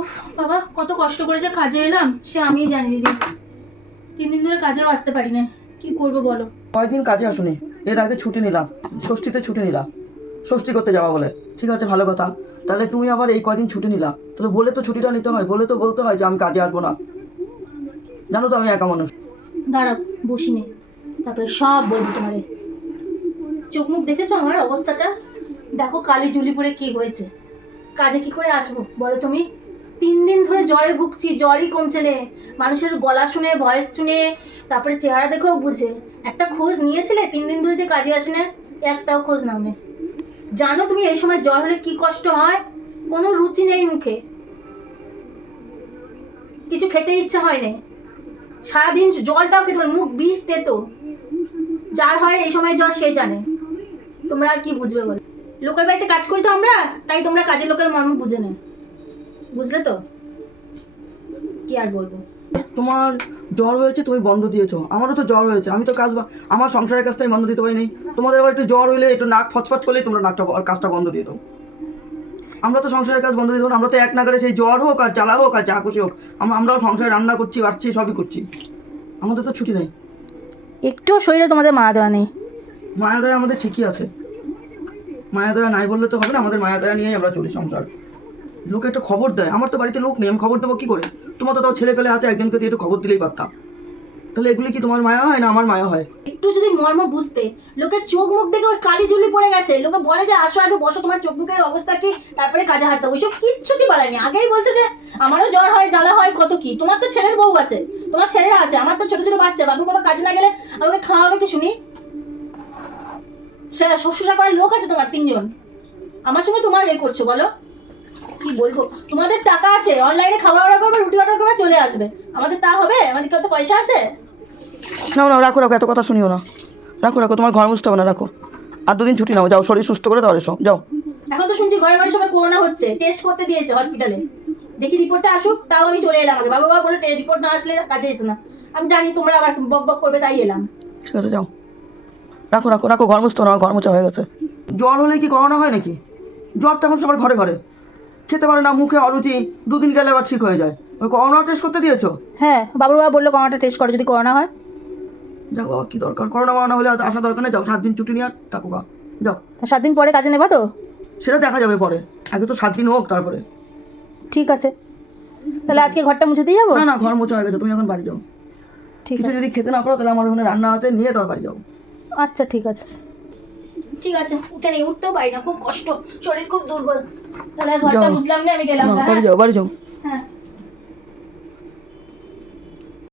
উফ বাবা কত কষ্ট করে যে কাজে এলাম সে আমিই জানি দিদি। তিন দিন ধরে কাজেও আসতে পারি না। কি করব বলো? কয়দিন কাজে আসুনি? এর আগে ছুটি নিলাম ষষ্ঠীতে ছুটি নিলাম। ষষ্ঠী করতে যাওয়া বলে। ঠিক আছে ভালো কথা। তাহলে তুমি আবার এই কয়দিন ছুটি নিলাম তাহলে বলে তো ছুটিটা নিতে হয় বলে তো বলতে হয় যে আমি কাজে আসব না। জানো তো আমি একা মানুষ। দাঁড়াও বসি নে। তারপরে সব বলব তোমাদের চোখ মুখ দেখেছ আমার অবস্থাটা? দেখো কালি জুলি পরে কি হয়েছে। কাজে কি করে আসব বলো তুমি? তিন দিন ধরে জ্বরে ভুগছি, জ্বরই কমছে নে। মানুষের গলা শুনে ভয়েস শুনে, তারপরে চেহারা দেখেও বুঝে। একটা খোঁজ নিয়েছিলে? তিন দিন ধরে যে কাজে আসে না, একটাও খোঁজ নাও নে। জানো তুমি এই সময় জ্বর হলে কি কষ্ট হয়? কোনো রুচি নেই মুখে। কিছু খেতে ইচ্ছা হয় না। সারাদিন জলটাও খেতে পারে, মুখ বিষ তেতো। যার হয় এই সময় জ্বর, সে জানে। তোমরা আর কি বুঝবে বলে? লোকের বাড়িতে কাজ করি তো আমরা, তাই তোমরা কাজের লোকের মর্ম বুঝে নেই বুঝলে তো? কি আর বলব? তোমার জ্বর হয়েছে তুমি বন্ধ দিয়েছ। আমারও তো জ্বর হয়েছে। আমি তো কাজ বা- আমার সংসারের কাজটা আমি বন্ধ দিতে পারিনি তোমাদের আবার একটু জ্বর হইলে একটু নাক ফচফচ করলেই তোমরা নাকটা কাজটা বন্ধ দিয়ে দাও। আমরা তো সংসারের কাজ বন্ধ দিয়ে দেবো না, আমরা তো এক নাগারে সেই জ্বর হোক আর জ্বালা হোক আর যা খুশি হোক আমরাও সংসারে রান্না করছি বাড়ছি সবই করছি। আমাদের তো ছুটি নেই। একটুও শরীরে তোমাদের মা দেওয়া নেই। মায়া দয়া আমাদের ঠিকই আছে। মায়া দয়া নাই বললে তো হবে না। আমাদের মায়া দয়া নিয়েই আমরা চলি সংসার। লোকে একটু খবর দেয়, আমার তো বাড়িতে লোক নেই, আমি খবর দেবো কী করে? তোমার তো তাও ছেলে পেলে আছে, একজনকে দিয়ে একটু খবর দিলেই পারতাম। তাহলে এগুলি কি তোমার মায়া হয় না আমার মায়া হয়? একটু যদি মর্ম বুঝতে লোকের চোখ মুখ দেখে ওই কালি জুলি পড়ে গেছে, লোকে বলে যে, আসো আগে বসো, তোমার চোখ মুখের অবস্থা কি? তারপরে কাজে হাত দাও, ওইসব কিচ্ছুটি বলেনি। আগেই বলছে যে, আমারও জ্বর হয়, জ্বালা হয়, কত কি? তোমার তো ছেলের বউ আছে, তোমার ছেলেরা আছে, আমার তো ছোট ছোট বাচ্চা বাবু বাবা কাজে না গেলে আমাকে খাওয়াবে কি শুনি? সে শ্বশুরা করার লোক আছে তোমার তিনজন। আমার সঙ্গে তোমার এ করছ, বলো। কি বলব? তোমাদের টাকা আছে অনলাইনে খাবার অর্ডার করবে রুটি অর্ডার করবে চলে আসবে। আমাদের তা হবে? আমাদের কত পয়সা আছে? না না রাখো রাখো এত কথা শুনিও না। রাখো রাখো তোমার ঘর মুছতে হবে না রাখো। আর দুদিন ছুটি নাও যাও শরীর সুস্থ করে দাও এসো যাও। এখন তো শুনছি ঘরে ঘরে সবাই করোনা হচ্ছে টেস্ট করতে দিয়েছে হসপিটালে দেখি রিপোর্টটা আসুক তাও আমি চলে এলাম আগে। বাবা বাবা বলে রিপোর্ট না আসলে কাজে যেত না। আমি জানি তোমরা আবার বক বক করবে তাই এলাম। ঠিক আছে যাও। রাখো রাখো রাখো ঘর মুছতে না ঘর মোছা হয়ে গেছে। জ্বর হলে কি করোনা হয় নাকি? জ্বর তখন সবার ঘরে ঘরে। খেতে পারে না মুখে অরুচি দুদিন গেলে আবার ঠিক হয়ে যায়। ওই করোনা টেস্ট করতে দিয়েছ? হ্যাঁ বাবুর বাবা বলল করোনাটা টেস্ট করে যদি করোনা হয়। যাও বাবা কী দরকার? করোনা করোনা হলে আর আসা দরকার নেই। যাও সাত দিন ছুটি নিয়ে আর থাকো গা। যাও। তা সাত দিন পরে কাজে নেবা তো? সেটা দেখা যাবে পরে। আগে তো সাত দিন হোক তারপরে। ঠিক আছে। তাহলে আজকে ঘরটা মুছে দিয়ে যাব? না না ঘর মোছা হয়ে গেছে। তুমি এখন বাড়ি যাও। ঠিক কিছু আছে। যদি খেতে না পারো তাহলে আমার ওখানে রান্না আছে নিয়ে তোমার বাড়ি যাও। আচ্ছা ঠিক আছে। ঠিক আছে উঠে নেই উঠতেও পারি না খুব কষ্ট। শরীর খুব দুর্বল। যাও। বাড়ি যাও বাড়ি যাও। হ্যাঁ।